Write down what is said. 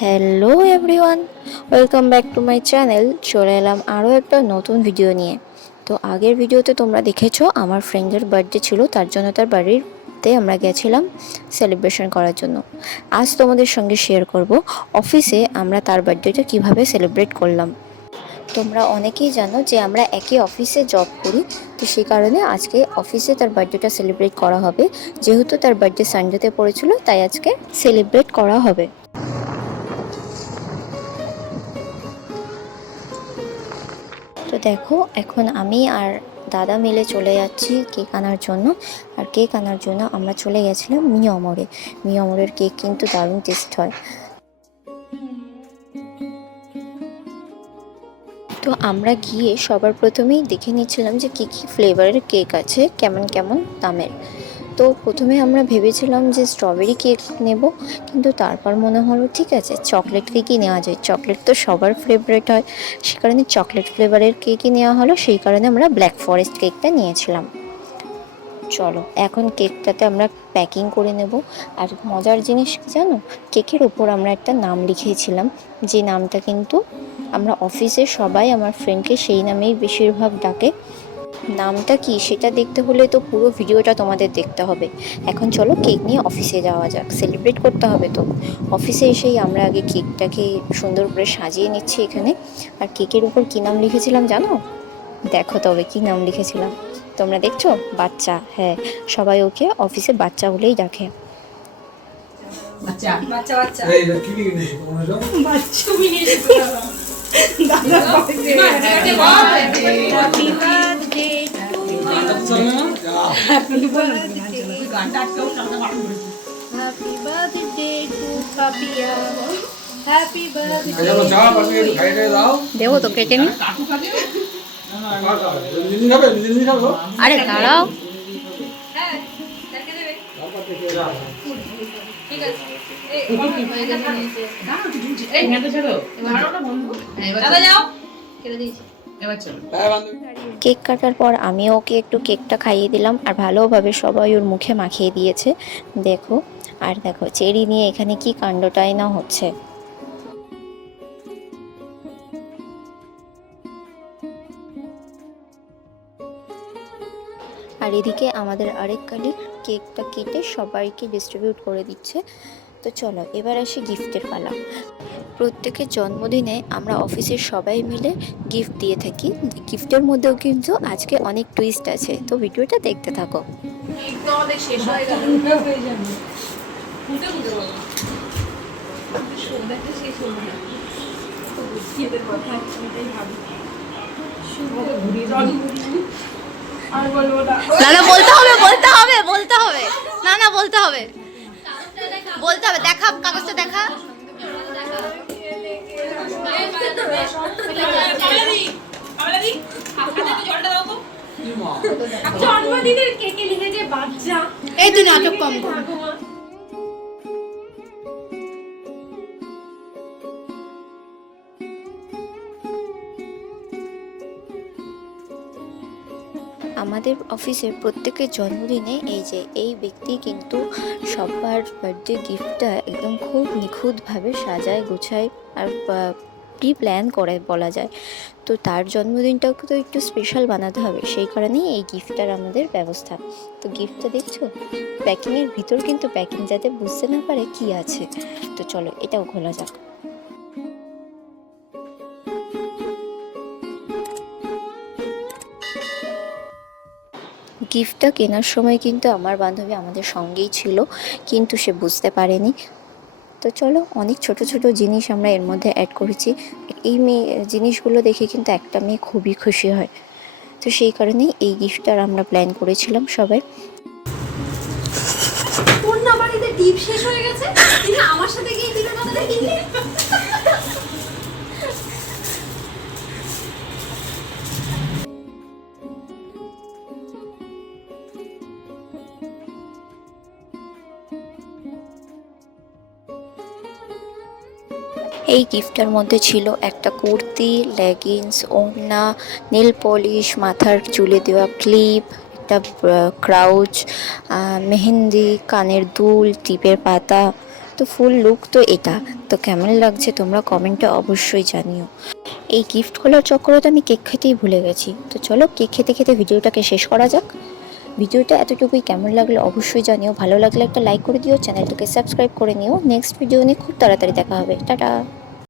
Hello everyone welcome back to my channel চলে এলাম আরও একটা নতুন ভিডিও নিয়ে। তো আগের ভিডিওতে তোমরা দেখেছ, আমার ফ্রেন্ডের বার্থডে ছিল, তার জন্য তার বাড়িতে আমরা গেছিলাম সেলিব্রেশন করার জন্য। আজ তোমাদের সঙ্গে শেয়ার করব অফিসে আমরা তার বার্থডেটা কীভাবে সেলিব্রেট করলাম। তোমরা অনেকেই জানো যে আমরা একই অফিসে জব করি, তো সেই কারণে আজকে অফিসে তার বার্থডেটা সেলিব্রেট করা হবে। যেহেতু তার বার্থডে সানডেতে পড়েছিল, তাই আজকে সেলিব্রেট করা হবে। দেখো, এখন আমি আর দাদা মিলে চলে যাচ্ছি কেক আনার জন্য। আর কেক আনার জন্য আমরা চলে গেছিলাম মিয়মরে মিয়মরের কেক কিন্তু দারুণ টেস্ট হয়। তো আমরা গিয়ে সবার প্রথমেই দেখে নিচ্ছিলাম যে কী কী ফ্লেভারের কেক আছে, কেমন কেমন দামের। তো প্রথমে আমরা ভেবেছিলাম যে স্ট্রবেরি কেক নেব, কিন্তু তারপর মনে হলো, ঠিক আছে চকলেট কেকই নেওয়া যায়। চকলেট তো সবার ফেভারিট হয়। সে কারণে চকলেট ফ্লেভারের কেকই নেওয়া হলো, সেই কারণে আমরা ব্ল্যাক ফরেস্ট কেকটা নিয়েছিলাম। চলো, এখন কেকটাতে আমরা প্যাকিং করে নেব। আর মজার জিনিস জানো? কেকের ওপর আমরা একটা নাম লিখিয়েছিলাম, যে নামটা কিন্তু আমরা অফিসে সবাই আমার ফ্রেন্ডকে সেই নামেই বেশিরভাগ ডাকে। নামটা কি সেটা দেখতে হলে তো পুরো ভিডিওটা তোমাদের দেখতে হবে। এখন চলো কেক নিয়ে অফিসে যাওয়া যাক সেলিব্রেট করতে হবে তো। অফিসে এসেই আমরা আগে কেকটাকে সুন্দর করে সাজিয়ে নিচ্ছি এখানে। আর কেকের উপর কী নাম লিখেছিলাম জানো? দেখো তবে কী নাম লিখেছিলাম। তোমরা দেখছ? বাচ্চা হ্যাঁ। সবাই ওকে অফিসে বাচ্চা বলেই ডাকে। বাচ্চা। বাচ্চা বাচ্চা। এই happy birthday to Papiya happy birthday. দেবো তো কেটে নি? আরে দাঁড়াও হ্যাঁ। ঠিক আছে হয়ে। কেক কাটার পর আমি ওকে একটু কেকটা খাইয়ে দিলাম আর ভালোভাবে সবাই ওর মুখে মাখিয়ে দিয়েছে। দেখো আর দেখো চেরি নিয়ে এখানে কি কাণ্ডটাই না হচ্ছে। আর এদিকে আমাদের আরেক কালিক কেকটা কেটে সবাইকে ডিস্ট্রিবিউট করে দিচ্ছে। তো চলো এবার আসি গিফটের পালা। প্রত্যেকের জন্মদিনে আমরা অফিসের সবাই মিলে গিফট দিয়ে থাকি। গিফটের মধ্যেও কিন্তু আজকে অনেক টুইস্ট আছে তো ভিডিওটা দেখতে থাকো। না না বলতে হবে বলতে হবে বলতে হবে। না না বলতে হবে। বলতে হবে দেখা কাগজটা দেখা। এই তুই নাটক কম আমাদের অফিসের প্রত্যেকের জন্মদিনে এই যে, এই ব্যক্তি কিন্তু সবার বার্থডে গিফটটা একদম খুব নিখুঁতভাবে সাজায়, গোছায় আর প্রি প্ল্যান করে বলা যায়। তো তার জন্মদিনটাকে তো একটু স্পেশাল বানাতে হবে, সেই কারণেই এই গিফটটার আমাদের ব্যবস্থা। তো গিফটটা দেখছ? প্যাকিংয়ের ভিতর কিন্তু প্যাকিং যাতে বুঝতে না পারে কি আছে। তো চলো এটাও খোলা যাক। গিফটটা কেনার সময় কিন্তু আমার বান্ধবী আমাদের সঙ্গেই ছিল, কিন্তু সে বুঝতে পারেনি। তো চলো, অনেক ছোট ছোট জিনিস আমরা এর মধ্যে অ্যাড করেছি। এই মেয়ে, জিনিসগুলো দেখে কিন্তু একটা মেয়ে খুবই খুশি হয়। তো সেই কারণেই এই গিফটটার আমরা প্ল্যান করেছিলাম সবাই। শেষ হয়ে গেছে? আমার সাথে গিয়ে এই গিফটটার মধ্যে ছিল একটা কুর্তি লেগিংস ওড়না নেল পলিশ মাথার চুলে দেওয়া ক্লিপ একটা ক্রাউচ মেহেন্দি, কানের দুল, টিপের পাতা। তো ফুল লুক তো এটা। তো কেমন লাগছে তোমরা কমেন্টে অবশ্যই জানিও। এই গিফট খোলার চক্করে তো আমি কেক খেতেই ভুলে গেছি। তো চলো কেক খেতে খেতে ভিডিওটাকে শেষ করা যাক। ভিডিওটা এতটুকুই কেমন লাগল অবশ্যই জানিও। ভালো লাগলে একটা লাইক করে দিও, চ্যানেলটাকে সাবস্ক্রাইব করে নিও। নেক্সট ভিডিও নিয়ে খুব তাড়াতাড়ি দেখা হবে। টাটা!